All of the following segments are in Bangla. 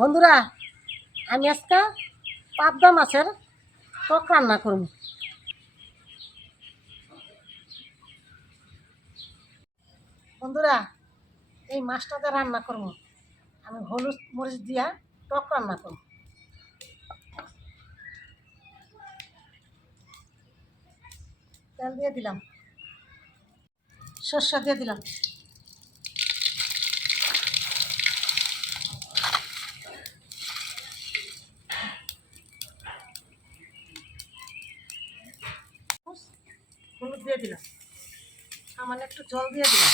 বন্ধুরা, আমি আজকে পাবদা মাছের টক রান্না করব। বন্ধুরা, এই মাছটাতে রান্না করব। আমি হলুদ মরিচ দিয়া টক রান্না করব। তেল দিয়ে দিলাম, সর্ষে দিয়ে দিলাম, হলুদ দিয়ে দিলাম, সামান্য একটু জল দিয়ে দিলাম,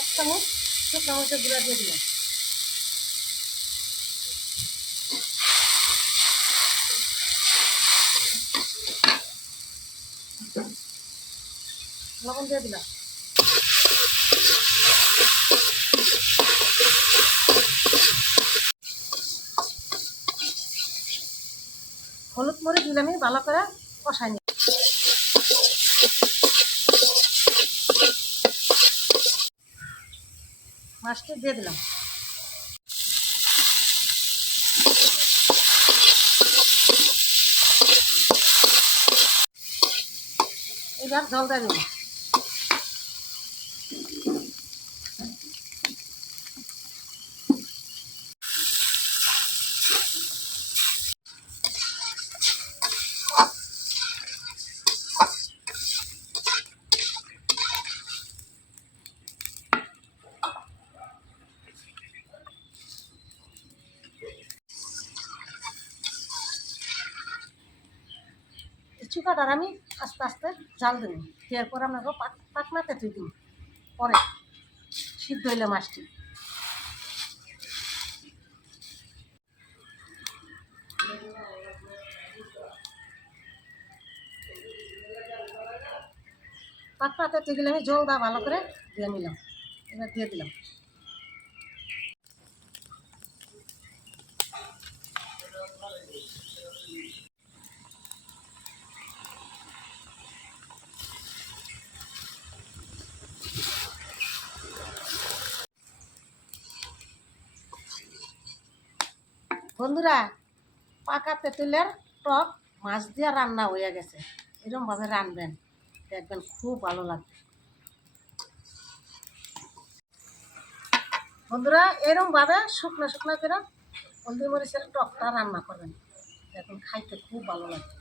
এক চামচ শুকনো মরিচের গুঁড়া দিয়ে দিলাম, লবণ দিয়ে দিলাম, হলুদ মরিচ দিলে আমি ভালো করে কষাই নিই। মাছটি দিয়ে দিলাম, এবার জল দিয়ে দিলাম, চুকাটার আমি আস্তে আস্তে জাল দেবো, দেওয়ার পর আপনাকে পাকনাতে তুই দিব, পরে সিদ্ধ হইলে মাছটি। পাকনাতে তুই গেলে আমি জল দা ভালো করে দিয়ে নিলাম, এবার দিয়ে দিলাম। বন্ধুরা, পাকা তেঁতুলের টক মাছ দিয়ে রান্না হয়ে গেছে। এরকমভাবে রানবেন, দেখবেন খুব ভালো লাগবে। বন্ধুরা, এরকমভাবে শুকনো শুকনো করে হলদি মরিচের টকটা রান্না করবেন, দেখুন খাইতে খুব ভালো লাগবে।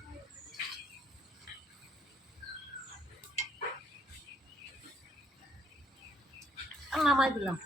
নামাই দিলাম।